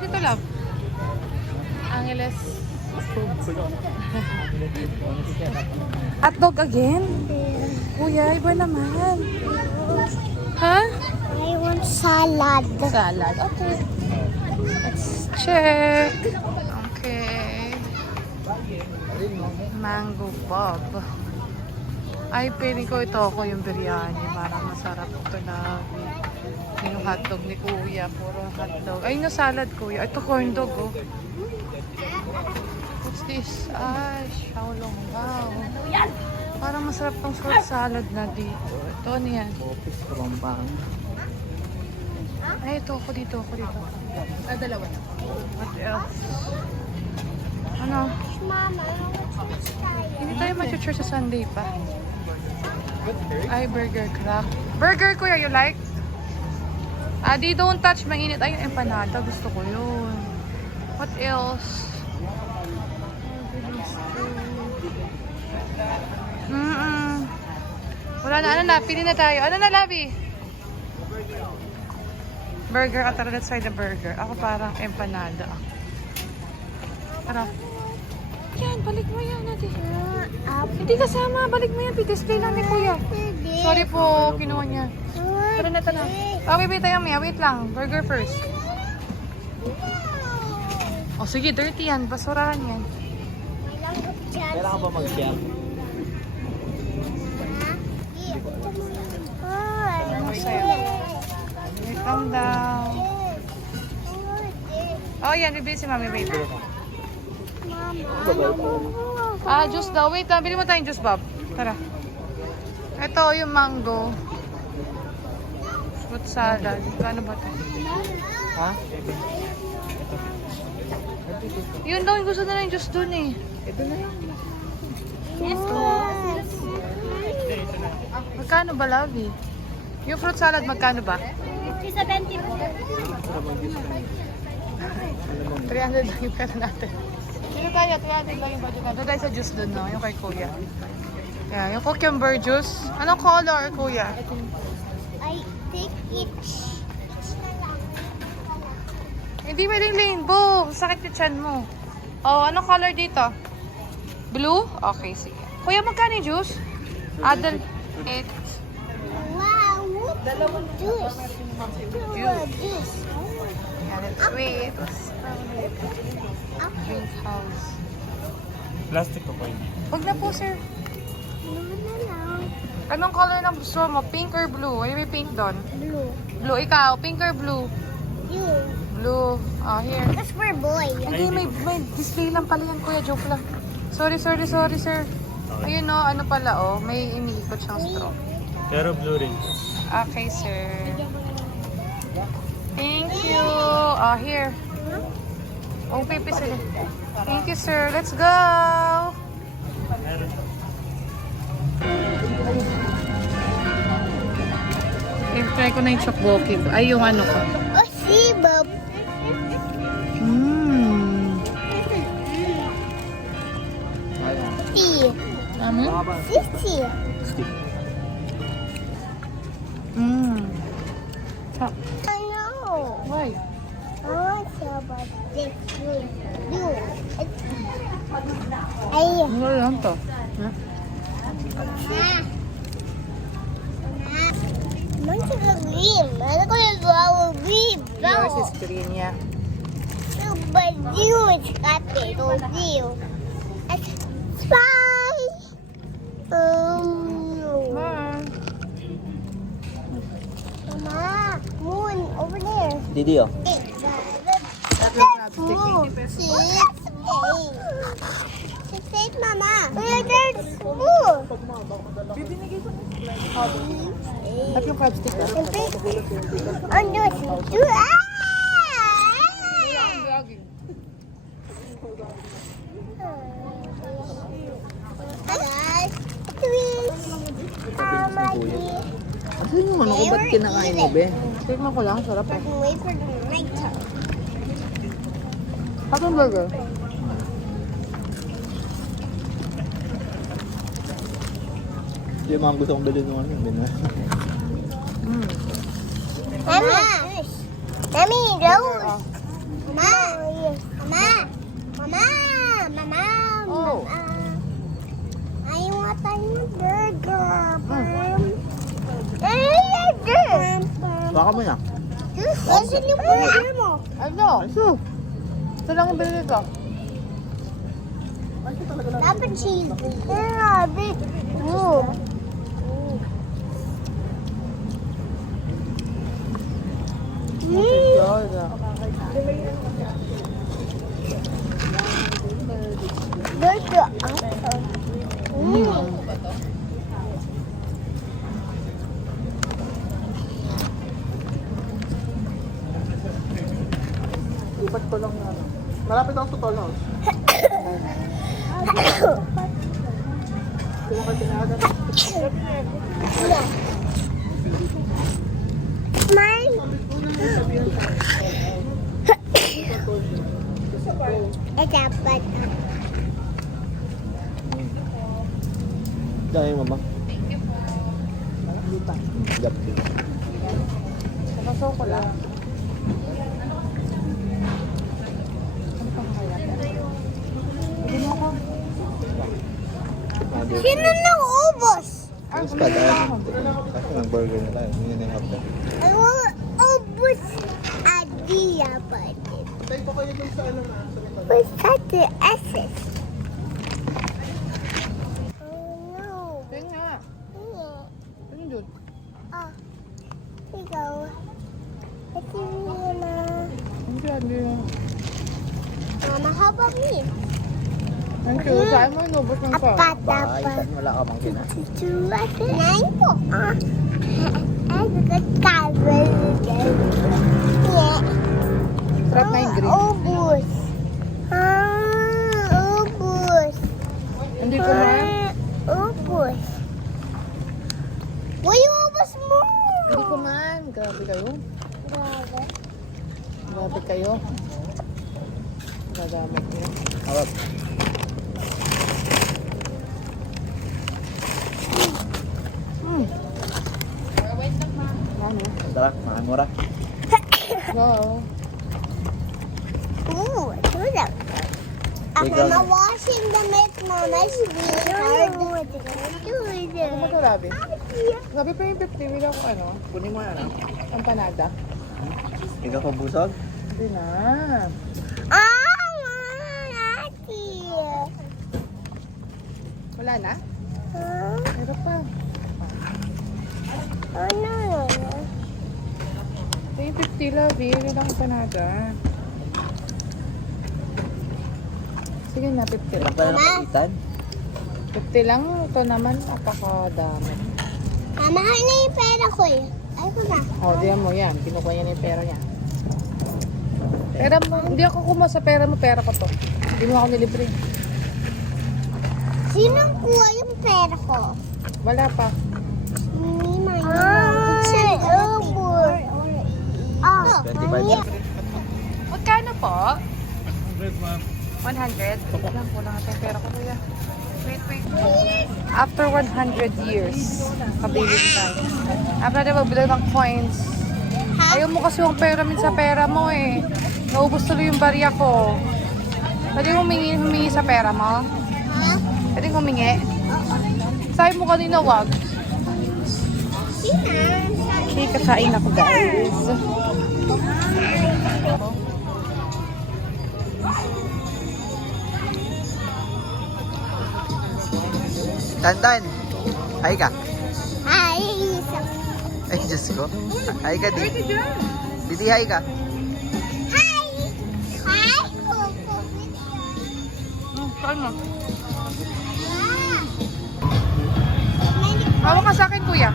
tawag dito, love? Angeles. Hotdog again? Kuya, iba naman. Ha? I want salad. Salad. Okay. Let's check. Okay. Mango bob. Ay, pili ko ito ako yung biryani. Parang masarap ito na. Yung hotdog ni Kuya. Puro hotdog. Ay, yung salad, Kuya. Ito corn dog, oh. What's this? Ay, xiaolong. Wow. Parang masarap tong fruit salad na dito. Ito, ano yan? Office Rombang. Ay, ito. Ako dito. Ah, dalawa na. What else? Ano? Mama, Hindi tayo mag-church sa Sunday pa. Ay, burger crack. Burger, Kuya, you like? Adi, don't touch. Mainit. Ay, yung empanada. Gusto ko yun. What else? Wala na. Ano na? Pili na tayo. Ano na, Labi? Burger. Tara, let's try the burger. Ako parang empanada. Tara. Yan, balik mo yan, Adi. Hindi kasama. Balik mo yan. Display lang ni Kuya. Sorry po. Kinuha niya. Tara na, tara. Wait tayo, Mia. Wait lang. Burger first. O, sige. Dirty yan. Basurahan yan. Kailangan ba mag-share? Ano sa'yo? Calm down. Oh, yan. Bibili si Mami. Wait. Juice daw. Wait lang. Bili mo tayong juice, Bob. Tara. Ito yung mango. Fruit salad. Ano ba ito? Ha? Yun daw. Yung gusto na yung juice dun eh. Ito na yan. Magkano ba, Lavi? Yung fruit salad, magkano ba? 70 po. 300 lang yung pera natin. Dito tayo, 300 lang yung budget natin. Doon tayo sa juice doon, no? Yung kay Kuya. Yeah, yung cucumber juice. Anong color, Kuya? I take each. Hindi pwedeng rainbow. Sakit yung chan mo. Oh, anong color dito? Blue? Okay, sige. Kuya, magkano yung juice? Adel. 8. Wow, dalawang juice. Juice. Yeah, let's wait. Drink house. Plastic ko po yun. Huwag na po, sir. Anong color ng gusto mo? Pink or blue? Ano may pink doon? Blue. Blue. Ikaw, pink or blue? You. Blue. Oh, here. That's for boy. Hindi, may display lang pala yan, Kuya. Joke lang. Sorry, sir. Ayun, no, ano pala, oh. May iniikot siyang straw. Pero blue ring. Okay, sir. Thank you. Oh, here. Oh, pipi sila. Thank you, sir. Let's go! I-try ko na yung chokboki ko. Ay, yung ano ko. Oh, see, Bob. See. See. I know. Why? I want to about this blue. Blue. Ay. Ano lang to? Huh? Mine's a green. I'm going to go green. Yours is green, yeah. But you is got it or you. Spice. Mom. Mama, moon over there. Didi oh. That's moon. Six, eight. 6, 8, Mama. Where there's moon. At yung crab stick na. Ano yung ano ko ba't kinakain mo, be? Tignan ko lang, sarap eh. Wait for the night time. Atong burger. Yung mga gusto kong bilhin nung ano, yun. Mommy, Mommy, Rose. Mama! Mama! Mama! Mama! Oh. I want a burger. Baka mo na. Asan yung burger mo? Ano? Ito lang yung binili ko. Dapat cheese. Grabe. Oh. Burger. Ipat ko lang yan. Malapit ako sa tall house. Kung ka tinaga. Mine. Dapat. Dahil mama. Yap. Nakasaw ko lang. Ano pang kaya? Hindi mo ako. Sino naubos? Yes pa dahil. Kasi nag-burger na tayo. Yun yung after. I want ubos. Adia pa din. Patay po kayo dun sa ano na. Basta the SS. Oh no. Tingnan nga. Ano yun? Ah, ikaw. Ito na. Hindi, hindi. Mama, how about me? Thank you. Saan mo inubos ng sa? Apat, Bye. apat. Wala ka bang kina? Nine po. I got cover. Yeah. Sarap na yung green. Ubus. Ubus. Hindi ko na. Ubus. Uy, ubus mo. Hindi ko man. Grabe kayo. Grabe. Grabe kayo. Gagamit niyo. Harap. Ano? Tara, makan mura. Wow. Ooh, do that. Mama washing the milk, Mama. It's really hard. Ano ba ito, Rabi? Rabi pa yung 50. Wala ko ano? Kunin mo yan ah. Empanada. Ikaw pa busog? Hindi na. Mama, Ate. Wala na? Huh? Meron pa. Ano? Ito yung 50, Rabi. Wala lang empanada. Sige na, 50 Ilan lang. pa na nakaitan? 50 lang. Ito naman, napakadami. Mama, ano yung pera ko eh? Ay ko na. O, diyan mo yan. Kinukuha niya na yung pera niya. Pera mo. Hindi ako kumuha sa pera mo. Pera ko to. Hindi mo ako nilibre. Sinong kuha yung pera ko? Wala pa. Ni Mama. Ubus. Ah, 25. Magkano po? 100, ma'am. 100? Kulang natin yung pera ko, kuya. Wait. After 100 years, kabili tayo. After na magbilang ng coins. Ayaw mo kasi yung pera sa pera mo eh. Naubos tuloy yung barya ko. Pwede humingi sa pera mo? ha? Pwede humingi? Sabi mo kanina wag. Okay, kakain ako guys. Tantan! Hi ka! Ay, Ay, Diyos ko. Hi ka, di. Didi, hi ka. hi! Hi, Coco. Saan mo? Ah. Hawak ka sa akin, kuya.